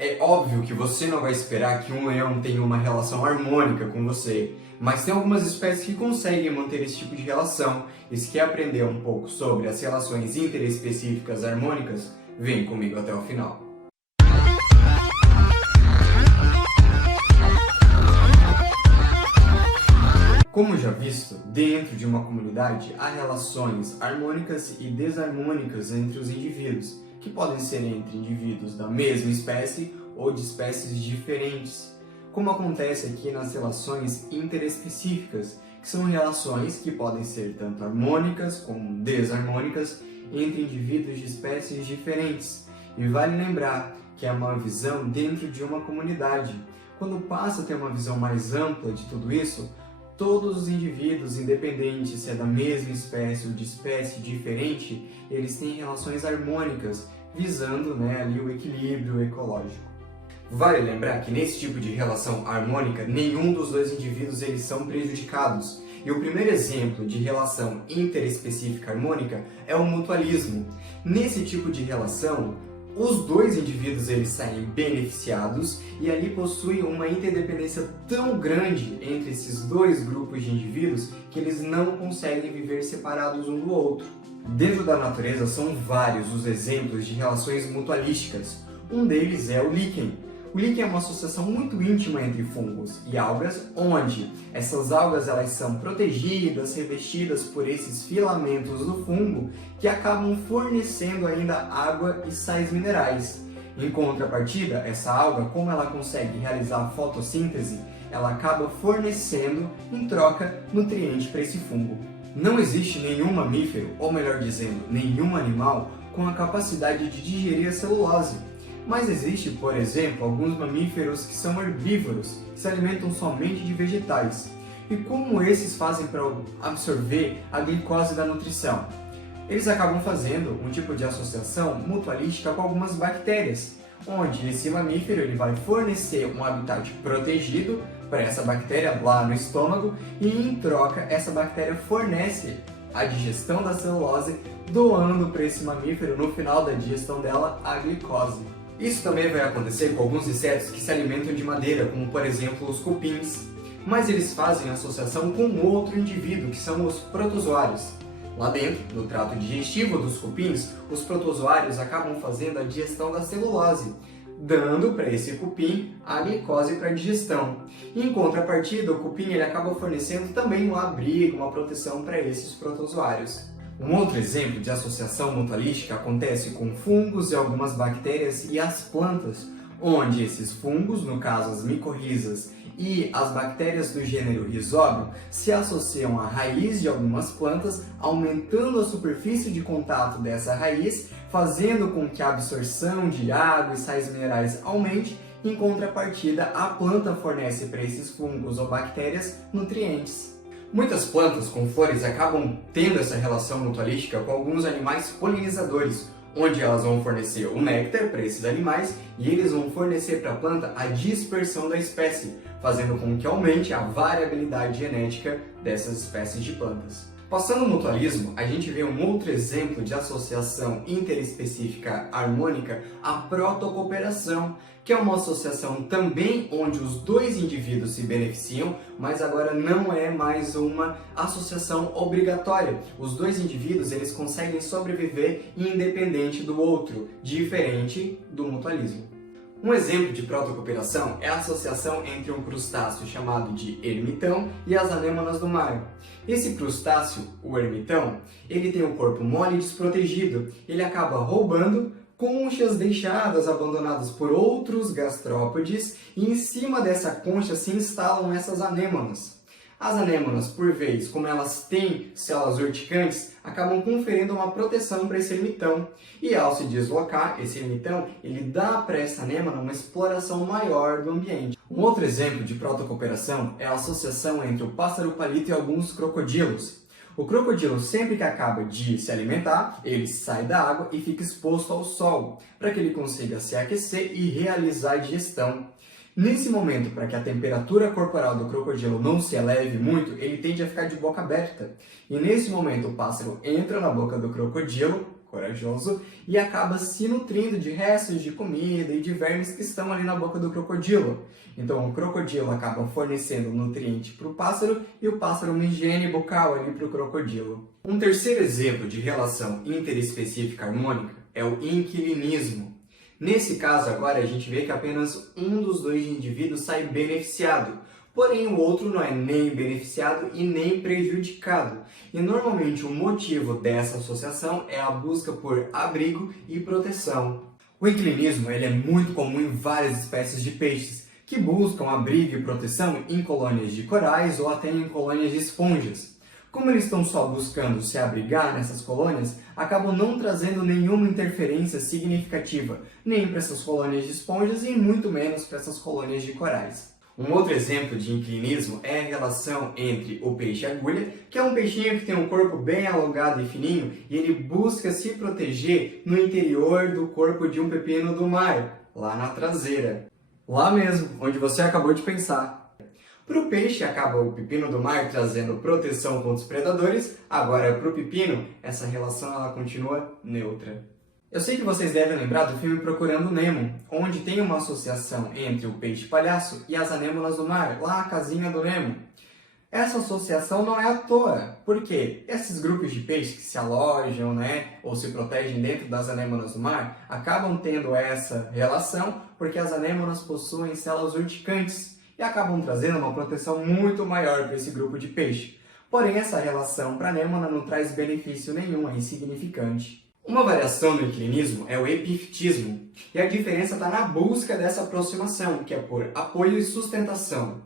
É óbvio que você não vai esperar que um leão tenha uma relação harmônica com você, mas tem algumas espécies que conseguem manter esse tipo de relação. E se quer aprender um pouco sobre as relações interespecíficas harmônicas, vem comigo até o final. Como já visto, dentro de uma comunidade há relações harmônicas e desarmônicas entre os indivíduos, que podem ser entre indivíduos da mesma espécie ou de espécies diferentes, como acontece aqui nas relações interespecíficas, que são relações que podem ser tanto harmônicas como desarmônicas entre indivíduos de espécies diferentes. E vale lembrar que é uma visão dentro de uma comunidade. Quando passa a ter uma visão mais ampla de tudo isso, todos os indivíduos, independente se é da mesma espécie ou de espécie diferente, eles têm relações harmônicas, visando ali o equilíbrio ecológico. Vale lembrar que nesse tipo de relação harmônica, nenhum dos dois indivíduos eles são prejudicados. E o primeiro exemplo de relação interespecífica harmônica é o mutualismo. Nesse tipo de relação, os dois indivíduos eles saem beneficiados e ali possuem uma interdependência tão grande entre esses dois grupos de indivíduos que eles não conseguem viver separados um do outro. Dentro da natureza são vários os exemplos de relações mutualísticas. Um deles é o líquen. O líquen é uma associação muito íntima entre fungos e algas, onde essas algas elas são protegidas, revestidas por esses filamentos do fungo que acabam fornecendo ainda água e sais minerais. Em contrapartida, essa alga, como ela consegue realizar a fotossíntese, ela acaba fornecendo, em troca, nutriente para esse fungo. Não existe nenhum mamífero, ou melhor dizendo, nenhum animal, com a capacidade de digerir a celulose. Mas existe, por exemplo, alguns mamíferos que são herbívoros, que se alimentam somente de vegetais. E como esses fazem para absorver a glicose da nutrição? Eles acabam fazendo um tipo de associação mutualística com algumas bactérias, onde esse mamífero ele vai fornecer um habitat protegido para essa bactéria lá no estômago e, em troca, essa bactéria fornece a digestão da celulose, doando para esse mamífero, no final da digestão dela, a glicose. Isso também vai acontecer com alguns insetos que se alimentam de madeira, como por exemplo os cupins, mas eles fazem associação com outro indivíduo, que são os protozoários. Lá dentro do trato digestivo dos cupins, os protozoários acabam fazendo a digestão da celulose, dando para esse cupim a glicose para a digestão. Em contrapartida, o cupim ele acaba fornecendo também um abrigo, uma proteção para esses protozoários. Um outro exemplo de associação mutualística acontece com fungos e algumas bactérias e as plantas, onde esses fungos, no caso as micorrizas e as bactérias do gênero Rhizobium, se associam à raiz de algumas plantas, aumentando a superfície de contato dessa raiz, fazendo com que a absorção de água e sais minerais aumente. Em contrapartida, a planta fornece para esses fungos ou bactérias nutrientes. Muitas plantas com flores acabam tendo essa relação mutualística com alguns animais polinizadores, onde elas vão fornecer o néctar para esses animais e eles vão fornecer para a planta a dispersão da espécie, fazendo com que aumente a variabilidade genética dessas espécies de plantas. Passando o mutualismo, a gente vê um outro exemplo de associação interespecífica harmônica, a protocooperação, que é uma associação também onde os dois indivíduos se beneficiam, mas agora não é mais uma associação obrigatória. Os dois indivíduos eles conseguem sobreviver independente do outro, diferente do mutualismo. Um exemplo de protocooperação é a associação entre um crustáceo chamado de ermitão e as anêmonas do mar. Esse crustáceo, o ermitão, ele tem o corpo mole e desprotegido. Ele acaba roubando conchas deixadas abandonadas por outros gastrópodes e em cima dessa concha se instalam essas anêmonas. As anêmonas, por vez, como elas têm células urticantes, acabam conferindo uma proteção para esse ermitão. E ao se deslocar, esse ermitão, ele dá para essa anêmona uma exploração maior do ambiente. Um outro exemplo de protocooperação é a associação entre o pássaro-palito e alguns crocodilos. O crocodilo, sempre que acaba de se alimentar, ele sai da água e fica exposto ao sol, para que ele consiga se aquecer e realizar a digestão. Nesse momento, para que a temperatura corporal do crocodilo não se eleve muito, ele tende a ficar de boca aberta. E nesse momento o pássaro entra na boca do crocodilo, corajoso, e acaba se nutrindo de restos de comida e de vermes que estão ali na boca do crocodilo. Então o crocodilo acaba fornecendo nutriente para o pássaro e o pássaro uma higiene bucal ali para o crocodilo. Um terceiro exemplo de relação interespecífica harmônica é o inquilinismo. Nesse caso agora a gente vê que apenas um dos dois indivíduos sai beneficiado, porém o outro não é nem beneficiado e nem prejudicado. E normalmente o motivo dessa associação é a busca por abrigo e proteção. O inquilinismo ele é muito comum em várias espécies de peixes, que buscam abrigo e proteção em colônias de corais ou até em colônias de esponjas. Como eles estão só buscando se abrigar nessas colônias, acabam não trazendo nenhuma interferência significativa, nem para essas colônias de esponjas e muito menos para essas colônias de corais. Um outro exemplo de inquilinismo é a relação entre o peixe-agulha, que é um peixinho que tem um corpo bem alongado e fininho, e ele busca se proteger no interior do corpo de um pepino do mar, lá na traseira. Lá mesmo, onde você acabou de pensar. Para o peixe, acaba o pepino do mar trazendo proteção contra os predadores, agora para o pepino, essa relação ela continua neutra. Eu sei que vocês devem lembrar do filme Procurando Nemo, onde tem uma associação entre o peixe-palhaço e as anêmonas do mar, lá a casinha do Nemo. Essa associação não é à toa, porque esses grupos de peixes que se alojam, ou se protegem dentro das anêmonas do mar, acabam tendo essa relação porque as anêmonas possuem células urticantes e acabam trazendo uma proteção muito maior para esse grupo de peixe. Porém, essa relação para a anêmona não traz benefício nenhum, é insignificante. Uma variação do inquilinismo é o epifitismo, e a diferença está na busca dessa aproximação, que é por apoio e sustentação.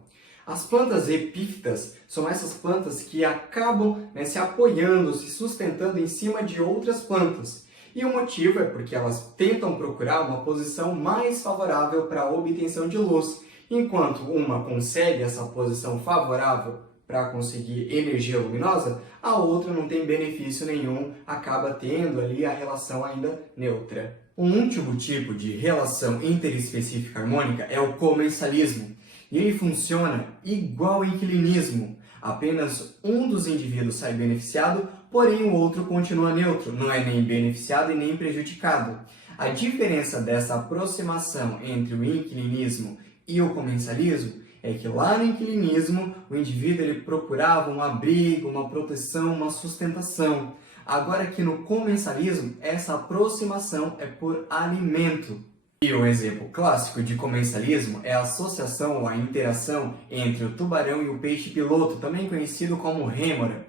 As plantas epífitas são essas plantas que acabam se apoiando, se sustentando em cima de outras plantas. E o motivo é porque elas tentam procurar uma posição mais favorável para a obtenção de luz. Enquanto uma consegue essa posição favorável para conseguir energia luminosa, a outra não tem benefício nenhum, acaba tendo ali a relação ainda neutra. Um último tipo de relação interespecífica harmônica é o comensalismo. E ele funciona igual ao inquilinismo. Apenas um dos indivíduos sai beneficiado, porém o outro continua neutro, não é nem beneficiado e nem prejudicado. A diferença dessa aproximação entre o inquilinismo e o comensalismo é que lá no inquilinismo o indivíduo ele procurava um abrigo, uma proteção, uma sustentação. Agora aqui no comensalismo, essa aproximação é por alimento. E um exemplo clássico de comensalismo é a associação ou a interação entre o tubarão e o peixe-piloto, também conhecido como rêmora.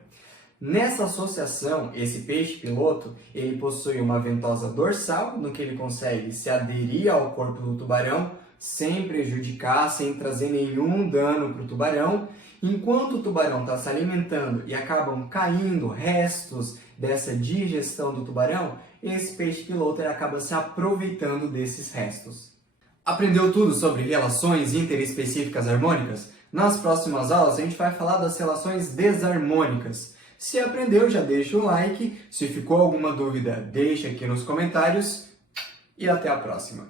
Nessa associação, esse peixe-piloto ele possui uma ventosa dorsal, no que ele consegue se aderir ao corpo do tubarão, sem prejudicar, sem trazer nenhum dano para o tubarão. Enquanto o tubarão está se alimentando e acabam caindo restos dessa digestão do tubarão, esse peixe-piloto acaba se aproveitando desses restos. Aprendeu tudo sobre relações interespecíficas harmônicas? Nas próximas aulas a gente vai falar das relações desarmônicas. Se aprendeu, já deixa o like. Se ficou alguma dúvida, deixa aqui nos comentários. E até a próxima!